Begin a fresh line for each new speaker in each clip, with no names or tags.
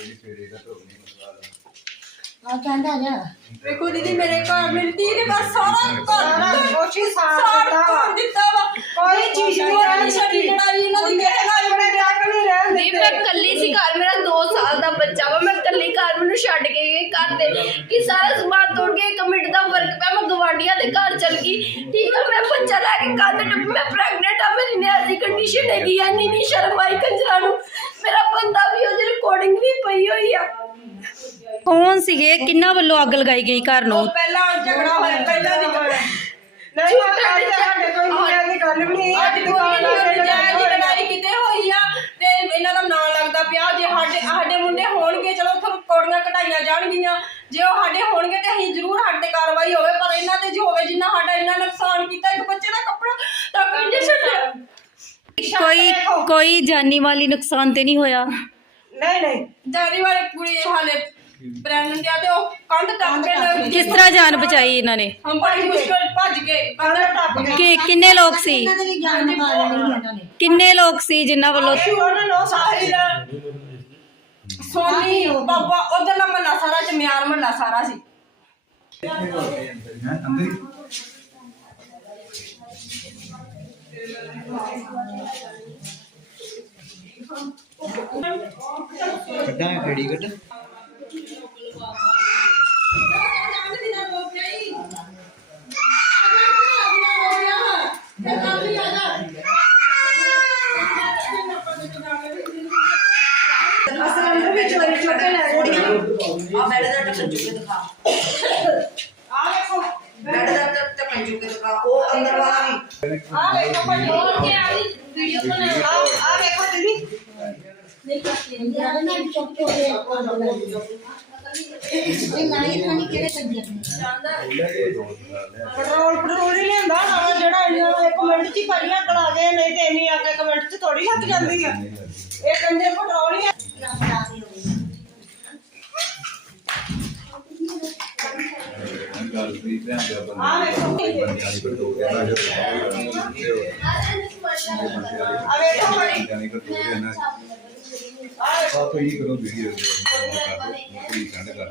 देखो दीदी मेरे घर मिलती है बस सारा कोशिश सारा दिता वा कोई चीज नहीं छड़ी लड़ाई ना दी मेरे घर बड़े जाके नहीं रहंदे
नहीं मैं कल्ली सी घर मेरा 2 साल दा बच्चा वा मैं कल्ली घर मेनू छड्ड के गए घर दे कि सारा सामान तोड़ के 1 मिनट दा फर्क पिया मैं गवांडियां दे घर चल गई ठीक है मैं बच्चा लेके कंध टप मैं प्रेग्नेंट आ मेरी ने ऐसी कंडीशन है कि नहीं शर्म आई कंजरा नु मेरा बंदा भी ओदी रिकॉर्डिंग भी पई होई आ
कौन सीगे किन्ना ਵੱਲੋਂ ਅੱਗ ਲਗਾਈ ਗਈ ਘਰ ਨੂੰ
पहला झगड़ा होया पहला नहीं नहीं ਸਾਡੇ ਕੋਈ ਮੁੰਡਿਆਂ ਦੀ ਗੱਲ ਵੀ ਨਹੀਂ ਅੱਜ ਦੁਕਾਨ ਤੇ ਜਾਇਜ਼ ਲੜਾਈ ਕਿਤੇ ਹੋਈ ਆ ਤੇ ਇਹਨਾਂ ਦਾ ਨਾਂ ਲੱਗਦਾ ਪਿਆ ਜੇ ਸਾਡੇ ਮੁੰਡੇ ਹੋਣਗੇ ਚਲੋ ਉੱਥੇ ਕੋੜੀਆਂ ਕਢਾਈਆਂ ਜਾਣਗੀਆਂ ਜੇ ਉਹ ਸਾਡੇ ਹੋਣਗੇ ਤੇ ਅਸੀਂ ਜ਼ਰੂਰ ਸਾਡੇ ਤੇ ਕਾਰਵਾਈ ਹੋਵੇ ਪਰ ਇਹਨਾਂ ਤੇ ਜੋ ਹੋਵੇ ਜਿੰਨਾ ਸਾਡਾ ਇੰਨਾ ਨੁਕਸਾਨ ਕੀਤਾ ਇੱਕ ਬੱਚੇ ਦਾ ਕੱਪੜਾ ਤਾਂ ਕਿੰਨੇ ਛੱਡਿਆ
ਕੋਈ ਜਾਨੀ ਵਾਲੀ ਨੁਕਸਾਨ ਤੇ ਨਹੀਂ ਹੋਇਆ
नहीं जारी वाले पूरे हाले प्रेगनेंट आ ते ओ कंध टप के
किस तरह जान बचाई इन्होंने
हम बड़ी मुश्किल भज के कंध टप के
किन्ने लोग सी किन्ने लोग सी जिन्ना ਵੱਲੋਂ
ਉਹਨਾਂ ਨੂੰ ਸਾਹਿਲ ਸੋਨੀ ਬਾਬਾ ਉਧਰਲਾ ਮਹੱਲਾ ਸਾਰਾ ਚਮਿਆਰ ਮਹੱਲਾ ਸਾਰਾ ਸੀ
कटा खड़ी कट
पेट्रोल ही लिया जरा 1 मिनट च भरिया करा दे नहीं तो इन्नी अग 1 मिनट च थोड़ी लग जाती है ये कंजे पेट्रोल ही
तो ये करो वीडियो ठंड कर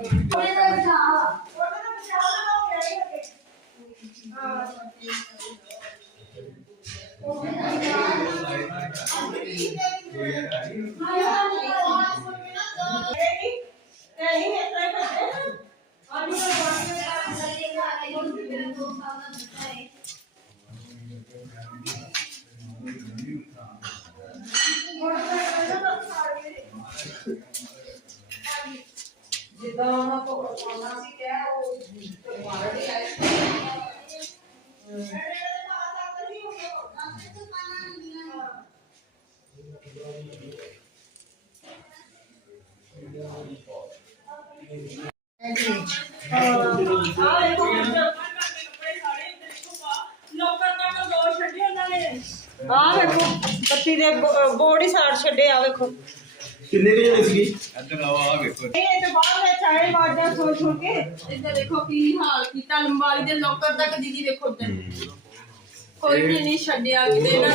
बत्ती दे बोर्ड ही साड़ छड्डे आ देखो किन्ने के जने सी इधर आओ आ देखो
ये तो बाहर में चाहे बाजा छोड़ के इधर देखो की हाल कीता लंबाई दे नौकर तक दीदी देखो उधर कोई भी नहीं छड्डिया किते ना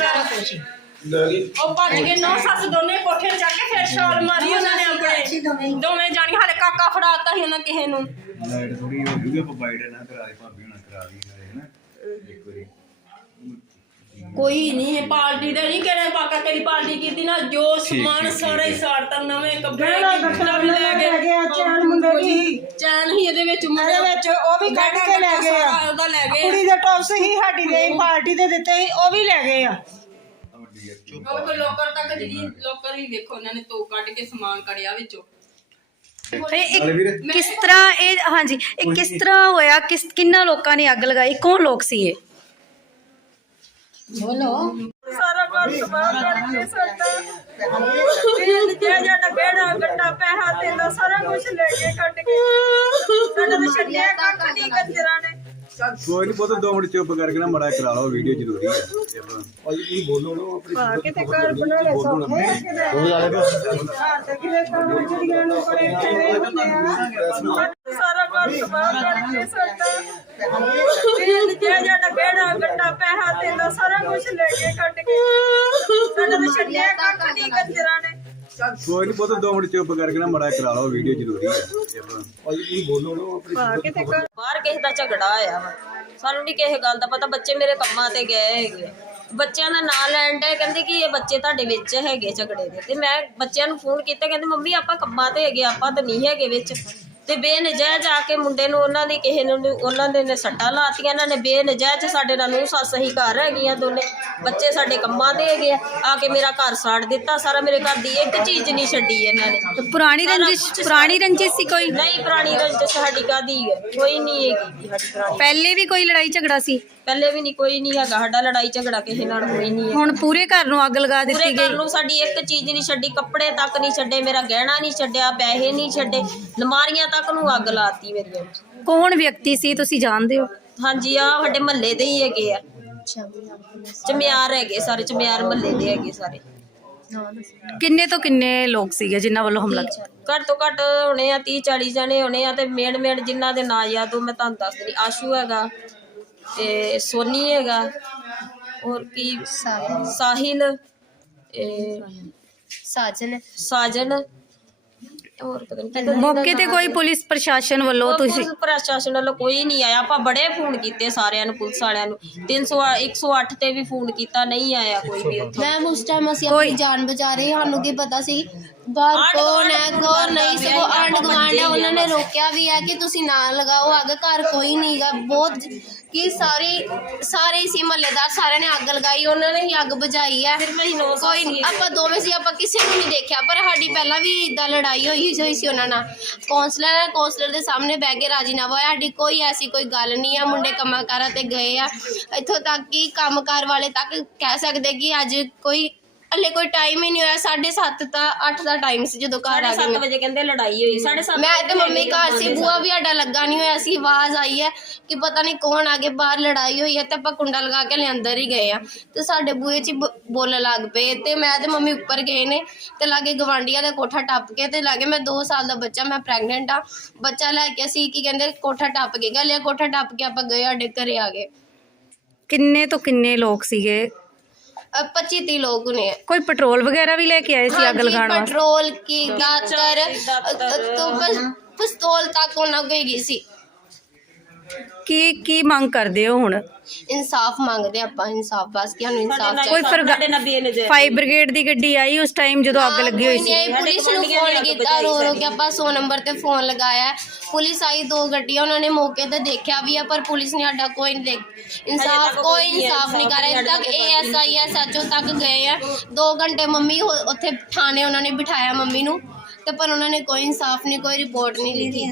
ओ भज के नौ सस दोने कोठे चढ़ के फिर छाल मारी उन्होंने अपने दोवें जानी हाले काका फड़ाता ही उन्हें किसे नु
लाइट थोड़ी हो जूगे प्रोवाइड ना करा दे भाभी होना करा दी है ना एक बारी
कोई नहीं है पार्टी दे नहीं कहने पाका तेरी पार्टी की थी ना जो सामान सारा ही साड़ता नवे कपड़े कितना भी ले गए चैन मुंडे की चैन ही ਇਹਦੇ ਵਿੱਚ ਮੁੰਡੇ ਵਿੱਚ ਉਹ ਵੀ ਕੱਢ ਕੇ ਲੈ ਗਏ ਆ ਉਹਦਾ ਲੈ ਗਏ ਕੁੜੀ ਦੇ ਟੌਪਸ ਹੀ ਸਾਡੀ ਦੇ ਪਾਰਟੀ ਦੇ ਦਿੱਤੇ ਸੀ ਉਹ ਵੀ ਲੈ ਗਏ ਆ ਉਹ ਕੋਈ ਲੋਕਰ ਤੱਕ ਜਿਹੜੀ ਲੋਕਰ ਹੀ ਦੇਖੋ ਉਹਨਾਂ ਨੇ ਤੋ ਕੱਢ ਕੇ ਸਮਾਨ ਕੜਿਆ ਵਿੱਚੋਂ
किस तरह हाँ जी किस तरह होया किन्ना लोगों ने अग लगाई कौन लोग सी ये
बोलो सारा घर तबाह करके सट्टा जे जड़ा बेड़ा गट्टा पैसा तेला सारा कुछ ले के कट के साडा तो छड्डिया कख नहीं कंजरा ने
कोई नहीं बहुत 2 मिनट चुप करके ना मड़ा करा लो वीडियो जरूरी है और ये बोलो ना अपनी
किते घर बनाने सौखे सारा घर तबाह करके सट्टा जे जड़ा बेड़ा गट्टा पैसा तेला सारा कुछ ले के कट के साडा तो छड्डिया कख नहीं कंजरा ने
ਕੋਈ ਨਹੀਂ ਪੁੱਤ 2 ਮਿੰਟ ਚੁੱਪ ਕਰਕੇ ਨਾ ਮੜਾ ਕਰਾ ਲਓ ਵੀਡੀਓ ਜ਼ਰੂਰੀ ਹੈ ਭਾਜੀ ਤੁਸੀਂ ਬੋਲੋ ਨਾ ਆਪਣੀ
ਬਾਹਰ ਕਿਸੇ ਦਾ ਝਗੜਾ ਆਇਆ ਵਾ ਸਾਨੂੰ ਨਹੀਂ ਕਿਸੇ ਗੱਲ ਦਾ ਪਤਾ। ਬੱਚੇ ਮੇਰੇ ਕੰਮਾਂ ਤੇ ਗਏ ਹੈਗੇ, ਬੱਚਿਆਂ ਦਾ ਨਾਂ ਲੈਣ ਡਏ, ਕਹਿੰਦੇ ਕਿ ਇਹ ਬੱਚੇ ਤੁਹਾਡੇ ਵਿੱਚ ਹੈਗੇ ਝਗੜੇ ਦੇ। ਤੇ ਮੈਂ ਬੱਚਿਆਂ ਨੂੰ ਫੋਨ ਕੀਤਾ, ਕਹਿੰਦੇ ਮੰਮੀ ਆਪਾਂ ਕੰਮਾਂ ਤੇ ਹੈਗੇ, ਆਪਾਂ ਤਾਂ ਨਹੀਂ ਹੈਗੇ ਵਿੱਚ। ਤੇ ਬੇਨਜਾਇਜ਼ ਆ ਕੇ ਮੁੰਡੇ ਨੂੰ ਉਹਨਾਂ ਦੀ ਕਿਸੇ ਨੂੰ ਉਹਨਾਂ ਦੇ ਨੇ ਸੱਟਾਂ ਲਾਤੀਆਂ। ਇਹਨਾਂ ਨੇ ਬੇਨਜਾਇਜ਼ ਸਾਡੇ ਨਾਲ ਨੂੰ ਸੱਸ ਹੀ ਘਰ ਹੈਗੀਆਂ ਦੋਨੇ, ਬੱਚੇ ਸਾਡੇ ਕੰਮਾਂ ਤੇ ਹੈਗੇ ਆ ਕੇ ਮੇਰਾ ਘਰ ਸਾੜ ਦਿੱਤਾ ਸਾਰਾ। ਮੇਰੇ ਘਰ ਦੀ ਇੱਕ ਚੀਜ਼ ਨਹੀਂ ਛੱਡੀ ਇਹਨਾਂ ਨੇ।
ਪੁਰਾਣੀ ਰੰਜਿਸ਼ ਸੀ ਕੋਈ?
ਨਹੀਂ, ਪੁਰਾਣੀ ਰੰਜਿਸ਼ ਸਾਡੀ ਕਾਹਦੀ ਹੈ, ਕੋਈ ਨਹੀਂ ਹੈਗੀ ਸਾਡੀ ਪੁਰਾਣੀ।
ਪਹਿਲੇ ਵੀ ਕੋਈ ਲੜਾਈ ਝਗੜਾ ਸੀ?
ਪਹਿਲੇ ਵੀ ਨਹੀਂ, ਕੋਈ ਨਹੀਂ ਹੈਗਾ ਸਾਡਾ ਲੜਾਈ ਝਗੜਾ ਕਿਸੇ ਨਾਲ, ਕੋਈ ਨਹੀਂ ਹੈ।
ਹੁਣ ਪੂਰੇ ਘਰ ਨੂੰ ਅੱਗ ਲਗਾ
ਪੂਰੇ
ਦਿੱਤੀ
ਘਰ
ਗਈ?
ਨੂੰ ਸਾਡੀ ਇੱਕ ਚੀਜ਼ ਨਹੀਂ ਛੱਡੀ, ਕੱਪੜੇ ਤੱਕ ਨਹੀਂ ਛੱਡੇ, ਮੇਰਾ ਗਹਿਣਾ ਨਹੀਂ ਛੱਡਿਆ, ਪੈਸੇ ਨਹੀਂ ਛੱਡੇ, ਅਲਮਾਰੀਆਂ ਤੱਕ ਨੂੰ ਅੱਗ ਲਾਤੀ ਮੇਰੀਆਂ।
ਕੌਣ ਵਿਅਕਤੀ ਸੀ, ਤੁਸੀਂ ਜਾਣਦੇ ਹੋ?
ਹਾਂਜੀ, ਆ ਸਾਡੇ ਮਹੱਲੇ ਦੇ ਹੀ ਹੈਗੇ ਆ, ਚਮਿਆਰ ਹੈਗੇ ਸਾਰੇ, ਚਮਿਆਰ ਮਹੱਲੇ ਦੇ ਹੈਗੇ ਸਾਰੇ।
ਕਿੰਨੇ ਤੋਂ ਕਿੰਨੇ ਲੋਕ ਸੀਗੇ ਜਿਨ੍ਹਾਂ ਵੱਲੋਂ ਹਮਲਾ ਕੀਤਾ?
ਘੱਟ ਤੋਂ ਘੱਟ ਹੋਣੇ ਆ 30-40 ਜਣੇ ਹੋਣੇ ਆ। ਤੇ ਮੇਨ ਜਿਨ੍ਹਾਂ ਦੇ ਨਾਂ ਯਾਦ ਉਹ ਮੈਂ ਤੁਹਾਨੂੰ ਦੱਸ ਦਿੰਦੀ। ਆਸ਼ੂ ਹੈਗਾ ਤੇ ਸੋਨੀ ਹੈਗਾ, ਹੋਰ ਕੀ ਸਾਹਿਲ, ਸਾਜਨ, ਹੋਰ ਪਤਾ ਨਹੀਂ।
ਮੌਕੇ ਤੇ ਕੋਈ ਪੁਲਿਸ ਪ੍ਰਸ਼ਾਸਨ ਵੱਲੋਂ ਤੁਸੀਂ?
ਪ੍ਰਸ਼ਾਸਨ ਵੱਲੋਂ ਕੋਈ ਨਹੀਂ ਆਇਆ। ਆਪਾਂ ਬੜੇ ਫੋਨ ਕੀਤੇ ਸਾਰਿਆਂ ਨੂੰ, ਪੁਲਿਸ ਵਾਲਿਆਂ ਨੂੰ 108 ਤੇ ਵੀ ਫੋਨ ਕੀਤਾ, ਨਹੀਂ ਆਇਆ ਕੋਈ ਵੀ ਉੱਥੋਂ।
ਮੈਮ ਉਸ ਟਾਈਮ ਅਸੀਂ ਆਪਣੀ ਜਾਨ ਬਚਾ ਰਹੇ, ਸਾਨੂੰ ਕੀ ਪਤਾ ਸੀ ਬਾਹਰ ਕੌਣ ਹੈ ਕੌਣ ਨਹੀਂ। ਸਗੋਂ ਆਂਢ ਗੁਆਂਢ ਹੈ, ਉਹਨਾਂ ਨੇ ਰੋਕਿਆ ਵੀ ਹੈ ਕਿ ਤੁਸੀਂ ਨਾ ਲਗਾਓ ਅੱਗ, ਘਰ ਕੋਈ ਨਹੀਂ ਗਾ। ਬਹੁਤ ਕਿ ਸਾਰੇ ਇਸੀ ਮਹੱਲੇਦਾਰ ਸਾਰਿਆਂ ਨੇ ਅੱਗ ਲਗਾਈ, ਉਹਨਾਂ ਨੇ ਹੀ ਅੱਗ ਬੁਝਾਈ ਹੈ। ਕੋਈ ਨਹੀਂ, ਆਪਾਂ ਦੋਵੇਂ ਸੀ, ਆਪਾਂ ਕਿਸੇ ਨੂੰ ਨਹੀਂ ਦੇਖਿਆ। ਪਰ ਸਾਡੀ ਪਹਿਲਾਂ ਵੀ ਇੱਦਾਂ ਲੜਾਈ ਹੋਈ ਸੀ ਉਹਨਾਂ ਨਾਲ। ਕੌਂਸਲਰ ਦੇ ਸਾਹਮਣੇ ਬਹਿ ਕੇ ਰਾਜੀਨਾਮਾ ਹੋਇਆ। ਸਾਡੀ ਕੋਈ ਐਸੀ ਕੋਈ ਗੱਲ ਨਹੀਂ ਆ। ਮੁੰਡੇ ਕੰਮਾਂ ਕਾਰਾਂ ਤੇ ਗਏ ਆ, ਇੱਥੋਂ ਤੱਕ ਕਿ ਕੰਮਕਾਰ ਵਾਲੇ ਤੱਕ ਕਹਿ ਸਕਦੇ ਕਿ ਅੱਜ ਕੋਈ ਹਲੇ ਕੋਈ ਟਾਈਮ ਹੀ ਨਹੀਂ ਹੋਇਆ। 7:30 ਤਾਂ 8 ਦਾ ਟਾਈਮ ਸੀ ਜਦੋਂ ਘਰ ਆ ਗਏ।
7 ਵਜੇ ਕਹਿੰਦੇ ਲੜਾਈ ਹੋਈ, 7:30
ਮੈਂ ਤੇ ਮੰਮੀ ਘਰ ਸੀ, ਬੂਆ ਵੀ ਸਾਡਾ ਲੱਗਾ ਨਹੀਂ ਹੋਇਆ ਸੀ। ਆਵਾਜ਼ ਆਈ ਹੈ ਕਿ ਪਤਾ ਨਹੀਂ ਕੌਣ ਆ ਕੇ ਬਾਹਰ ਲੜਾਈ ਹੋਈ ਹੈ, ਤੇ ਆਪਾਂ ਕੁੰਡਾ ਲਗਾ ਕੇ ਲੈ ਅੰਦਰ ਹੀ ਗਏ ਆ। ਤੇ ਸਾਡੇ ਬੂਹੇ 'ਚ ਬੋਲਣ ਲੱਗ ਪਏ, ਤੇ ਮੈਂ ਤੇ ਮੰਮੀ ਉੱਪਰ ਗਏ ਨੇ, ਤੇ ਲਾਗੇ ਗਵਾਂਢੀਆਂ ਦਾ ਕੋਠਾ ਟੱਪ ਕੇ, ਤੇ ਲਾਗੇ ਮੈਂ 2 ਸਾਲ ਦਾ ਬੱਚਾ, ਮੈਂ ਪ੍ਰੈਗਨੈਂਟ ਆ, ਬੱਚਾ ਲੈ ਕੇ ਅਸੀਂ ਕੀ ਕਹਿੰਦੇ ਕੋਠਾ ਟੱਪ ਕੇ ਗਏ। ਕੋਠਾ ਟੱਪ ਕੇ ਆਪਾਂ ਗਏ, ਸਾਡੇ ਘਰੇ ਆ ਗਏ।
ਕਿੰਨੇ ਤੋਂ ਕਿੰਨੇ ਲੋਕ ਸੀਗੇ?
25-30 ਲੋਕ ਨੇ।
ਕੋਈ ਪੈਟਰੋਲ ਵਗੈਰਾ ਵੀ ਲੈ ਕੇ ਆਏ ਸੀ ਅੱਗ ਲਗਾਉਣ ਵਾਸਤੇ?
ਪੈਟਰੋਲ ਕੀ ਦਾਤਰ ਤੋਂ ਪਿਸਤੌਲ ਤੱਕ ਉਹਨਾਂ ਕੋਲ ਗਈ ਸੀ।
ਕੀ ਮੰਗ ਕਰਦੇ ਹੋ ਹੁਣ?
ਇਨਸਾਫ ਮੰਗਦੇ ਆਪਾਂ, ਇਨਸਾਫ ਬਸ ਕਿ ਸਾਨੂੰ ਇਨਸਾਫ
ਕੋਈ
ਚਾਹੀਦਾ।
ਫਾਇਰ ਬ੍ਰਿਗੇਡ ਦੀ ਗੱਡੀ ਆਈ ਉਸ ਟਾਈਮ ਜਦੋਂ ਅੱਗ ਲੱਗੀ ਹੋਈ ਸੀ?
ਪੁਲਿਸ ਨੂੰ ਫੋਨ ਕੀਤਾ, ਰੋ ਕੇ ਆਪਾਂ 100 ਨੰਬਰ ਤੇ ਫੋਨ ਲਗਾਇਆ। ਪੁਲਿਸ ਆਈ, 2 ਗੱਡੀਆਂ, ਉਹਨਾਂ ਨੇ ਮੌਕੇ ਤੇ ਦੇਖਿਆ ਵੀ ਆ, ਪਰ ਪੁਲਿਸ ਨੇ ਸਾਡਾ ਕੋਈ ਨਹੀਂ ਇਨਸਾਫ ਨਹੀਂ ਕਰ ਰਿਹਾ। ਤੱਕ ASI SHO ਤੱਕ ਗਏ ਆ। 2 ਘੰਟੇ ਮੰਮੀ ਉੱਥੇ ਥਾਣੇ ਉਹਨਾਂ ਨੇ ਬਿਠਾਇਆ ਮੰਮੀ ਨੂੰ, ਤੇ ਪਰ ਉਹਨਾਂ ਨੇ ਕੋਈ ਇਨਸਾਫ ਨਹੀਂ, ਕੋਈ ਰਿਪੋਰਟ ਨਹੀਂ ਲਿਖੀ।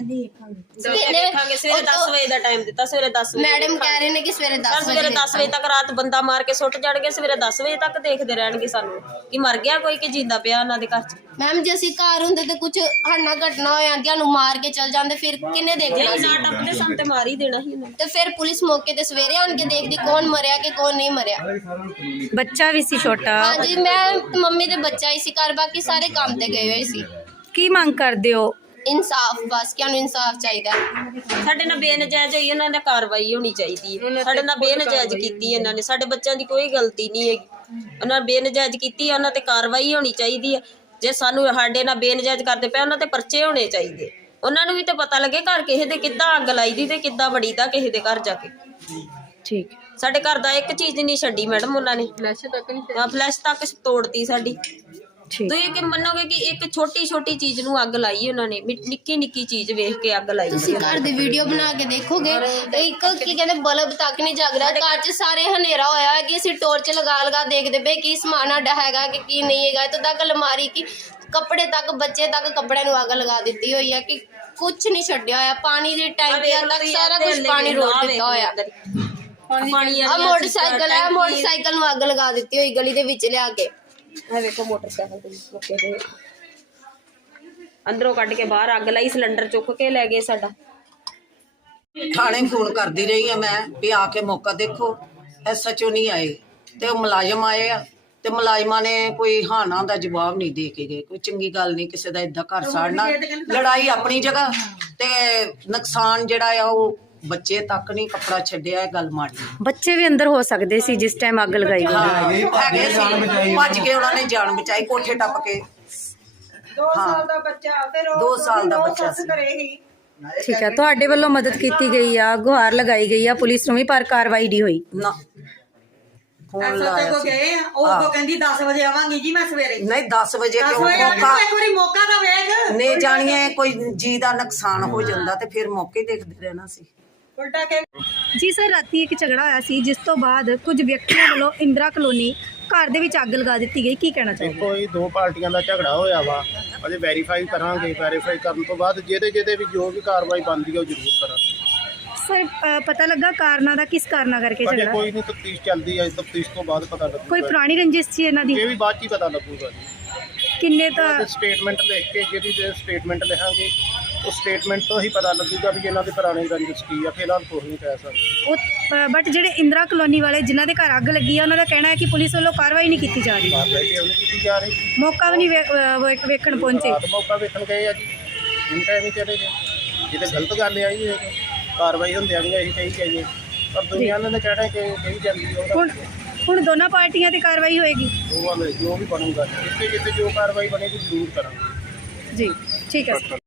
ਸਵੇਰੇ 10 ਵਜੇ ਦਾ ਟਾਈਮ ਦਿੱਤਾ, ਸਵੇਰੇ 10 ਵਜੇ
ਮੈਡਮ ਕਹਿ ਰਹੇ ਨੇ ਕਿ ਸਵੇਰੇ 10
ਵਜੇ ਤੱਕ ਰਾਤ ਬੰਦਾ ਮਾਰ ਕੇ ਸੁੱਟ ਜਾਣਗੇ, ਸਵੇਰੇ 10 ਵਜੇ ਤੱਕ ਦੇਖਦੇ ਰਹਿਣਗੇ ਸਾਨੂੰ ਕਿ ਮਰ ਗਿਆ ਕੋਈ ਕਿ ਜਿੰਦਾ ਪਿਆ ਉਹਨਾਂ ਦੇ ਘਰ 'ਚ।
ਮੈਮ ਜੇ ਅਸੀਂ ਘਰ ਹੁੰਦੇ ਤੇ ਕੁਝ ਹੜਨਾ ਘਟਨਾ ਹੋ ਜਾਂਦੀ, ਸਾਨੂੰ ਮਾਰ ਕੇ ਚਲ ਜਾਂਦੇ, ਫਿਰ ਕਿੰਨੇ ਦੇਖਣਾ ਸੀ?
ਨਾ ਟੱਪਦੇ ਸਾਨੂੰ ਤੇ ਮਾਰ ਹੀ ਦੇਣਾ ਸੀ ਉਹਨੇ।
ਤੇ ਫਿਰ ਪੁਲਿਸ ਮੌਕੇ ਤੇ ਸਵੇਰੇ ਆਣ ਕੇ ਦੇਖਦੀ ਕੌਣ ਮਰਿਆ ਕਿ ਕੌਣ ਨਹੀਂ ਮਰਿਆ।
ਬੱਚਾ ਵੀ ਸੀ ਛੋਟਾ?
ਹਾਂਜੀ, ਮੈਂ ਮੰਮੀ ਤੇ ਬੱਚਾ ਹੀ ਸੀ ਘਰ, ਬਾਕੀ ਸਾਰੇ ਕੰਮ ਤੇ ਗਏ ਹੋਏ ਸੀ।
ਕੀ ਮੰਗ ਕਰਦੇ ਹੋ?
ਇਨਸਾਫ, ਬਸ ਕਿ ਸਾਨੂੰ ਇਨਸਾਫ ਚਾਹੀਦਾ।
ਸਾਡੇ ਨਾਲ ਬੇਨਜਾਇਜ਼ ਹੋਈ, ਇਹਨਾਂ ਨੇ ਕਾਰਵਾਈ ਹੋਣੀ ਚਾਹੀਦੀ ਹੈ। ਸਾਡੇ ਨਾਲ ਬੇਨਜਾਇਜ਼ ਕੀਤੀ ਇਹਨਾਂ ਨੇ, ਸਾਡੇ ਬੱਚਿਆਂ ਦੀ ਕੋਈ ਗਲਤੀ ਨਹੀਂ ਹੈਗੀ, ਉਹਨਾਂ ਨੇ ਬੇਨਜਾਇਜ਼ ਕੀਤੀ, ਉਹਨਾਂ ਤੇ ਕਾਰਵਾਈ ਹੋਣੀ ਚਾਹੀਦੀ ਹੈ। ਜੇ ਸਾਨੂੰ ਸਾਡੇ ਨਾਲ ਬੇਨਜਾਇਜ਼ ਕਰਦੇ ਪਏ, ਉਹਨਾਂ ਤੇ ਪਰਚੇ ਹੋਣੇ ਚਾਹੀਦੇ। ਉਹਨਾਂ ਨੂੰ ਵੀ ਤਾਂ ਪਤਾ ਲੱਗੇ ਘਰ ਕਿਸੇ ਦੇ ਕਿੱਦਾਂ ਅੱਗ ਲਾਈ ਦੀ ਤੇ ਕਿੱਦਾਂ ਬੜੀ ਦਾ ਕਿਸੇ ਦੇ ਘਰ ਜਾ ਕੇ।
ਠੀਕ,
ਸਾਡੇ ਘਰ ਦਾ ਇੱਕ ਚੀਜ਼ ਨਹੀਂ ਛੱਡੀ ਮੈਡਮ ਉਹਨਾਂ ਨੇ, ਫਲੈਸ਼ ਤੱਕ ਤੋੜਤੀ ਸਾਡੀ। ਤੁਸੀਂ ਕਿ ਮੰਨੋਗੇ ਕਿ ਇੱਕ ਛੋਟੀ ਚੀਜ਼ ਨੂੰ ਅੱਗ ਲਾਈ ਉਹਨਾਂ ਨੇ, ਨਿੱਕੀ ਚੀਜ਼ ਵੇਖ ਕੇ ਅੱਗ ਲਾਈ।
ਤੁਸੀਂ ਘਰ ਦੀ ਵੀਡੀਓ ਬਣਾ ਕੇ ਦੇਖੋਗੇ, ਇੱਕ ਕੀ ਕਹਿੰਦੇ ਬਲਬ ਤੱਕ ਨਹੀਂ ਜਗ ਰਿਹਾ, ਘਰ 'ਚ ਸਾਰੇ ਹਨੇਰਾ ਹੋਇਆ ਹੈ ਕਿ ਅਸੀਂ ਟੋਰਚ ਲਗਾ ਦੇਖਦੇ ਪਏ ਕੀ ਸਮਾਨ ਸਾਡਾ ਹੈਗਾ ਕਿ ਕੀ ਨਹੀਂ ਹੈਗਾ। ਇੱਥੋਂ ਤੱਕ ਅਲਮਾਰੀ ਕੀ ਕੱਪੜੇ ਤੱਕ, ਬੱਚੇ ਤੱਕ ਕੱਪੜਿਆਂ ਨੂੰ ਅੱਗ ਲਗਾ ਦਿੱਤੀ ਹੋਈ ਹੈ ਕਿ ਕੁਝ ਨਹੀਂ ਛੱਡਿਆ ਹੋਇਆ। ਪਾਣੀ ਦੀ ਟੈਂਕੀਆਂ ਤੱਕ ਸਾਰਾ ਕੁਝ ਪਾਣੀ ਰੋੜ ਦਿੱਤਾ ਹੋਇਆ। ਆ ਮੋਟਰਸਾਈਕਲ ਹੈ, ਮੋਟਰਸਾਈਕਲ ਨੂੰ ਅੱਗ ਲਗਾ ਦਿੱਤੀ ਹੋਈ ਗਲੀ ਦੇ ਵਿੱਚ ਲਿਆ ਕੇ।
ਇਹ ਵੇਖੋ ਮੋਟਰਸਾਈਕਲ ਤੇ ਮੁੱਕੇ ਦੇ ਅੰਦਰੋਂ ਕੱਢ ਕੇ ਬਾਹਰ ਅੱਗ ਲਾਈ, ਸਿਲੰਡਰ ਚੁੱਕ ਕੇ ਲੈ ਗਏ ਸਾਡਾ।
ਥਾਣੇ ਫੋਨ ਕਰਦੀ ਰਹੀ ਆ ਮੈਂ ਵੀ ਆ ਕੇ ਮੌਕਾ ਦੇਖੋ। SHO ਨਹੀਂ ਆਏ ਤੇ ਉਹ ਮੁਲਾਜ਼ਮ ਆਏ ਆ, ਤੇ ਮੁਲਾਜ਼ਮਾਂ ਨੇ ਕੋਈ ਹਾਨਾ ਦਾ ਜਵਾਬ ਨਹੀਂ ਦੇ ਕੇ ਗਏ। ਕੋਈ ਚੰਗੀ ਗੱਲ ਨਹੀਂ, ਕਿਸੇ ਦਾ ਏਦਾਂ ਘਰ ਸਾੜਨਾ। ਲੜਾਈ ਆਪਣੀ ਜਗ੍ਹਾ ਤੇ ਨੁਕਸਾਨ ਜਿਹੜਾ ਆ ਉਹ ਬੱਚੇ ਤੱਕ ਨਹੀਂ ਕੱਪੜਾ ਛੱਡਿਆ, ਇਹ ਗੱਲ ਮਾੜੀ।
ਬੱਚੇ ਵੀ ਅੰਦਰ ਹੋ ਸਕਦੇ ਸੀ ਜਿਸ ਟਾਈਮ ਅੱਗ ਲਗਾਈ ਗਈ?
ਹੈਗੇ ਸੀ, ਭੱਜ ਕੇ ਉਹਨਾਂ ਨੇ ਜਾਨ ਬਚਾਈ ਕੋਠੇ ਟੱਪ ਕੇ। 2 ਸਾਲ ਦਾ ਬੱਚਾ ਫਿਰ 2 ਸਾਲ ਦਾ ਬੱਚਾ ਸੀ।
ਠੀਕ ਹੈ, ਤੁਹਾਡੇ ਵੱਲੋਂ ਮਦਦ ਕੀਤੀ ਗਈ ਆ, ਗੁਹਾਰ ਲਗਾਈ ਗਈ ਆ ਪੁਲਿਸ ਨੂੰ ਵੀ, ਪਰ ਕਾਰਵਾਈ ਨਹੀਂ ਹੋਈ।
ਨਾ ਫੋਨ
ਐਸਾ
ਲਾਇਆ
ਕੋ
ਸੀ।
ਗਏ ਉਹ ਕੋ ਕਹਿੰਦੀ 10 ਵਜੇ ਆਵਾਂਗੀ ਜੀ ਮੈਂ ਸਵੇਰੇ।
ਨਹੀਂ 10 ਵਜੇ
10
ਕਿਉਂ
ਵਜੇ
ਮੌਕਾ
ਇੱਕ ਵਾਰੀ ਮੌਕਾ ਤਾਂ ਵੇਖ।
ਨੇ ਜਾਣੀਏ ਕੋਈ ਜੀ ਦਾ ਨੁਕਸਾਨ ਹੋ ਜਾਂਦਾ ਤੇ ਫਿਰ ਮੌਕੇ ਦੇਖਦੇ ਰਹਿਣਾ ਸੀ।
ਉਲਟਾ ਕੇ
ਜੀ ਸਰ, ਰਾਤੀ ਇੱਕ ਝਗੜਾ ਹੋਇਆ ਸੀ ਜਿਸ ਤੋਂ ਬਾਅਦ ਕੁਝ ਵਿਅਕਤੀਆਂ ਵੱਲੋਂ ਇੰਦਰਾ ਕਲੋਨੀ ਘਰ ਦੇ ਵਿੱਚ ਅੱਗ ਲਗਾ ਦਿੱਤੀ ਗਈ, ਕੀ ਕਹਿਣਾ ਚਾਹੋਗੇ?
ਦੇਖੋ ਇਹ 2 ਪਾਰਟੀਆਂ ਦਾ ਝਗੜਾ ਹੋਇਆ ਵਾ, ਅਜੇ ਵੈਰੀਫਾਈ ਕਰਾਂਗੇ। ਵੈਰੀਫਾਈ ਕਰਨ ਤੋਂ ਬਾਅਦ ਜਿਹਦੇ ਵੀ ਜੋ ਵੀ ਕਾਰਵਾਈ ਬਣਦੀ ਹੈ ਉਹ ਜ਼ਰੂਰ ਕਰਾਂਗੇ।
ਸਰ ਪਤਾ ਲੱਗਾ ਕਾਰਨਾਂ ਦਾ, ਕਿਸ ਕਾਰਨਾਂ ਕਰਕੇ
ਅਜੇ
ਝਗੜਾ?
ਕੋਈ ਨਹੀਂ, ਤਫਤੀਸ਼ ਚੱਲਦੀ ਹੈ, ਤਫਤੀਸ਼ ਤੋਂ ਬਾਅਦ ਪਤਾ ਲੱਗੂਗਾ।
ਕੋਈ ਪੁਰਾਣੀ ਰੰਜਿਸ਼ ਸੀ ਇਹਨਾਂ ਦੀ?
ਇਹ ਵੀ ਬਾਅਦ 'ਚ ਹੀ ਪਤਾ ਲੱਗੂਗਾ ਜੀ।
ਕਿੰਨੇ ਤਾਂ
ਸਟੇਟਮੈਂਟ ਲਿਖ ਕੇ ਜਿਹਦੀ ਸਟੇਟਮੈਂਟ ਲਿਖਾਂਗੇ ਉਹ ਸਟੇਟਮੈਂਟ ਤੋਂ ਹੀ ਪਤਾ ਲੱਗੂਗਾ ਵੀ ਇਹਨਾਂ ਦੇ ਪੁਰਾਣੇ ਰੰਜਿਸ਼ ਕੀ ਆ। ਫਿਲਹਾਲ ਕੁਛ ਨਹੀਂ ਕਹਿ ਸਕਦੇ।
ਉਹ ਬਟ ਜਿਹੜੇ ਇੰਦਰਾ ਕਲੋਨੀ ਵਾਲੇ ਜਿਨ੍ਹਾਂ ਦੇ ਘਰ ਅੱਗ ਲੱਗੀ ਆ ਉਹਨਾਂ ਦਾ ਕਹਿਣਾ ਹੈ ਕਿ ਪੁਲਿਸ ਵੱਲੋਂ ਕਾਰਵਾਈ ਨਹੀਂ ਕੀਤੀ ਜਾ ਰਹੀ,
ਕਾਰਵਾਈ ਕਿਉਂ ਨਹੀਂ ਕੀਤੀ ਜਾ ਰਹੀ?
ਮੌਕਾ ਵੀ ਨਹੀਂ ਵੇਖਣ ਪਹੁੰਚੇ।
ਰਾਤ ਮੌਕਾ ਵੇਖਣ ਗਏ ਆ ਜੀ, ਇਨ ਟਾਈਮ ਹੀ ਚਲੇ ਗਏ। ਇਹ ਤਾਂ ਗਲਤ ਗੱਲ ਆ ਜੀ। ਇਹ ਕਾਰਵਾਈ ਹੁੰਦਿਆਂ ਵੀ ਅਸੀਂ ਕਹੀ ਜਾਈਏ, ਪਰ ਦੁਨੀਆ ਨੇ ਤਾਂ ਕਹਿਣਾ ਕਿ ਕਹੀ ਜਾਂਦੀ ਉਹਦਾ
ਹੁਣ ਦੋਨਾਂ ਪਾਰਟੀਆਂ ਤੇ ਕਾਰਵਾਈ ਹੋਏਗੀ
ਜੋ ਵੀ ਬਣੂਗਾ, ਜਿੱਥੇ ਜੋ ਕਾਰਵਾਈ ਬਣੇਗੀ ਜ਼ਰੂਰ ਕਰਾਂਗੇ।
ਜੀ। ਠੀਕ ਹੈ ਸਰ।